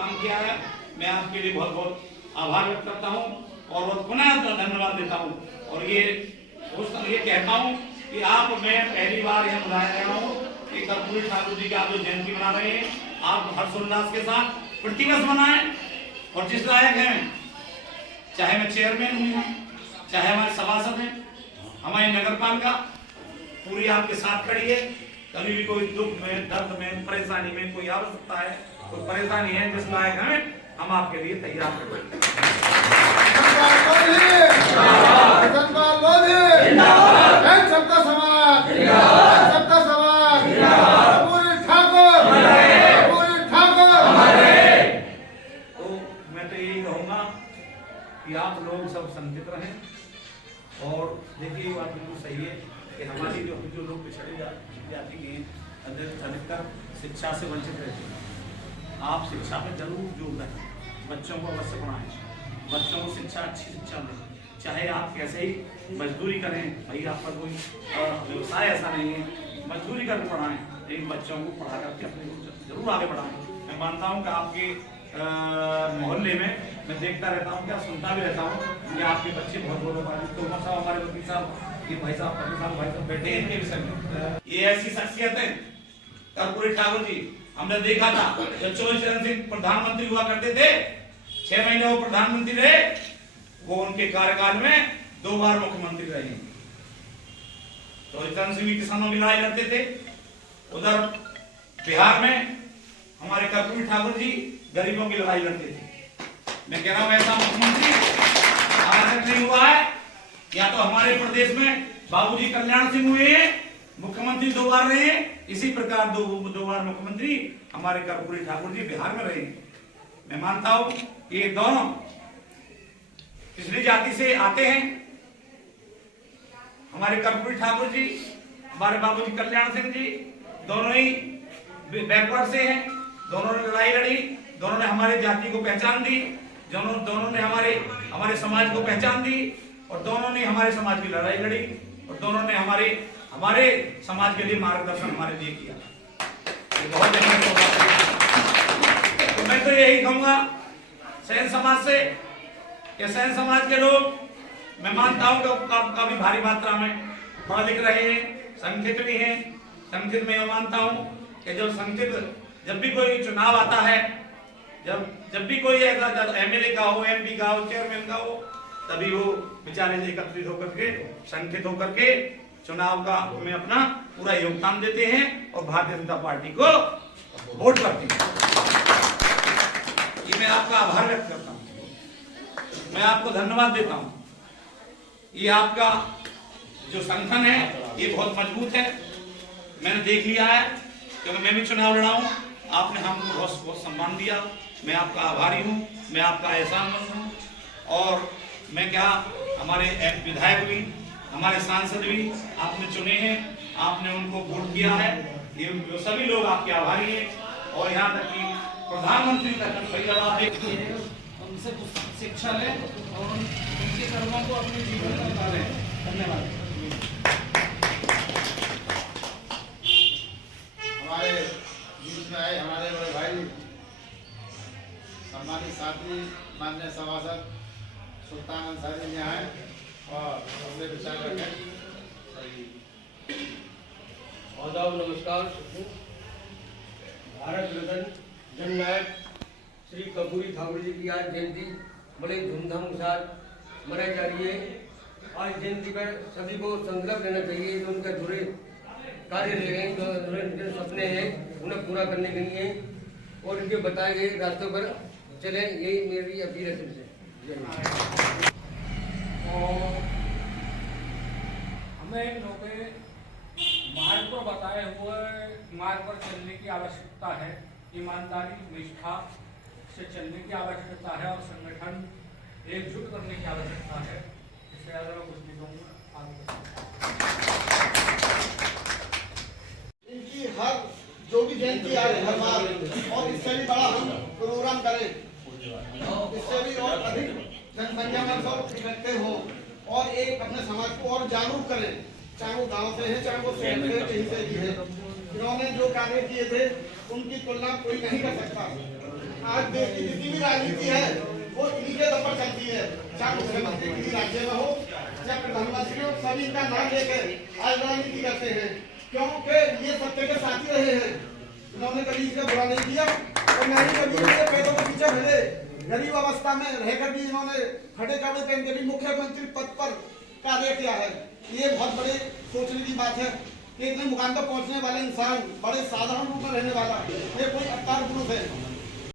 काम किया है, मैं आपके लिए बहुत बहुत आभार व्यक्त करता हूँ और बहुत पुनः धन्यवाद देता हूँ। और ये कहता हूँ कि आप मैं पहली बार यह बुलाया गया हूँ कि कर्पूरी ठाकुर जी की आप जो जयंती मना रहे हैं, आप हर्षोल्लास के साथ प्रतिवर्ष मनाएं और जिस लायक हैं, चाहे मैं चेयरमैन हूँ, चाहे हमारे सभासद हैं, हमारी नगर पालिका पूरी आपके साथ खड़ी है। कभी भी कोई दुख में, दर्द में, परेशानी में कोई आवश्यकता है, कोई परेशानी है, जिस लायक हमें, हम आपके लिए तैयार हैं। तो मैं तो यही कहूँगा कि आप लोग सब संकित रहें। और देखिए ये बात बिल्कुल सही है कि हमारी जो लोग पिछड़े जाति के अधिकतर शिक्षा से वंचित रहते हैं। आप शिक्षा में जरूर जोर दें, बच्चों को अवश्य पढ़ाएं, बच्चों को शिक्षा, अच्छी शिक्षा दें। चाहे आप कैसे ही मजदूरी करें, भाई आपका कोई व्यवसाय ऐसा नहीं है, मजदूरी करके पढ़ाएं, लेकिन बच्चों को पढ़ा करके अपने जरूर आगे बढ़ाएं। मैं मानता हूँ कि आपके मोहल्ले में मैं देखता रहता हूँ, क्या सुनता भी रहता हूँ कि आपके बच्चे बहुत तो हमारे वकील साहब, ये भाई साहब बैठे हैं, इनके विषय में ये ऐसी शख्सियत है कर्पूरी ठाकुर जी। हमने देखा था जब चौधरी चरण सिंह प्रधानमंत्री हुआ करते थे, 6 महीने वो प्रधानमंत्री रहे, वो उनके कार्यकाल में 2 बार मुख्यमंत्री रहे। चौधरी चरण सिंह किसानों की लड़ाई लड़ते थे, उधर बिहार में हमारे कर्पूरी ठाकुर जी गरीबों की लड़ाई लड़ते थे। मैं कह रहा हूं ऐसा मुख्यमंत्री आज तक नहीं हुआ है। या तो हमारे प्रदेश में बाबूजी कल्याण सिंह हुए हैं, मुख्यमंत्री 2 बार रहे, इसी प्रकार दो बार मुख्यमंत्री हमारे कर्पूरी ठाकुर जी बिहार में रहे। मैं मानता हूं ये दोनों पिछड़ी जाति से आते हैं। हमारे कर्पूरी ठाकुर जी, हमारे बाबूजी कल्याण सिंह जी दोनों ही बैकवर्ड से हैं। दोनों ने लड़ाई लड़ी, दोनों ने हमारे जाति को पहचान दी, दोनों ने हमारे समाज को पहचान दी, और दोनों ने हमारे समाज की लड़ाई लड़ी, और दोनों ने हमारे समाज के लिए मार्गदर्शन हमारे लिए किया। बहुत तो मैं तो यही कहूंगा सैन समाज से, कि सैन समाज के लोग मैं मानता हूं कि काफी भारी मात्रा में पढ़ लिख रहे हैं, संगठित भी हैं। संगठित में मानता हूं कि जब भी कोई चुनाव आता है, जब भी कोई एमएलए का हो, एमपी का हो, चेयरमैन का हो, तभी वो बेचारे एकत्रित होकर के, संगठित होकर के चुनाव का में अपना पूरा योगदान देते हैं और भारतीय जनता पार्टी को वोट करते हैं। ये मैं आपका आभार व्यक्त करता हूँ, मैं आपको धन्यवाद देता हूँ। ये आपका जो संगठन है ये बहुत मजबूत है, मैंने देख लिया है, क्योंकि मैं भी चुनाव लड़ा हूँ। आपने हमको बहुत सम्मान दिया, मैं आपका आभारी हूँ, मैं आपका एहसानमंद हूँ। और मैं क्या, हमारे विधायक भी, हमारे सांसद भी आपने चुने हैं, आपने उनको वोट किया है, ये सभी लोग आपके आभारी हैं। और यहाँ तक कि प्रधानमंत्री तक उनसे शिक्षा लें और उनके कर्मों को अपने जीवन में उतारें। धन्यवाद। हमारे बीच में आए हमारे बड़े भाई सम्मानित साथी माननीय सभासद सुल्तान अंसारी यहाँ है और अपने विचार रखें। आदाब, नमस्कार। भारत रत्न जननायक श्री कर्पूरी ठाकुर जी की आज जयंती बड़े धूमधाम के साथ मनाई जा रही है। आज जयंती पर सभी को संकल्प लेना चाहिए, जो उनके अधूरे कार्य रह गए, जो अधूरे सपने हैं, उन्हें पूरा करने के लिए और इनके बताए गए रास्तों पर चले, यही मेरी अपील है सबसे। हमें मार्ग पर बताए हुए मार्ग पर चलने की आवश्यकता है, ईमानदारी निष्ठा से चलने की आवश्यकता है और संगठन एकजुट करने की आवश्यकता है। इससे ज़्यादा मैं कुछ नहीं कहूँगा। इनकी हर जो भी जयंती आ रही है और इससे भी बड़ा हम प्रोग्राम करें, इससे भी और अधिक जनसंख्या में सब इकट्ठे हो और एक अपने समाज को और जागरूक करें, चाहे वो गांव से है, चाहे वो शहर से कहीं से भी है। इन्होंने जो कार्य किए थे उनकी तुलना कोई नहीं कर सकता। आज देश की जितनी भी राजनीति है वो इन्हीं के दम पर चलती है, चाहे मुख्यमंत्री किसी राज्य में हो चाहे प्रधानमंत्री हो, सभी इनका नाम लेकर आज राजनीति करते हैं, क्योंकि ये सत्य के साथी रहे हैं। इन्होंने कभी इसका बुरा नहीं किया और न ही कभी इनके पैरों के पीछे भले गरीब अवस्था में रहकर भी इन्होंने खड़े कपड़े पहन के भी मुख्यमंत्री पद पर कार्य किया है। ये बहुत बड़े सोचने की बात है कि इतने मुकाम पर पहुंचने वाले इंसान बड़े साधारण रूप में रहने वाला ये कोई अवतार पुरुष है।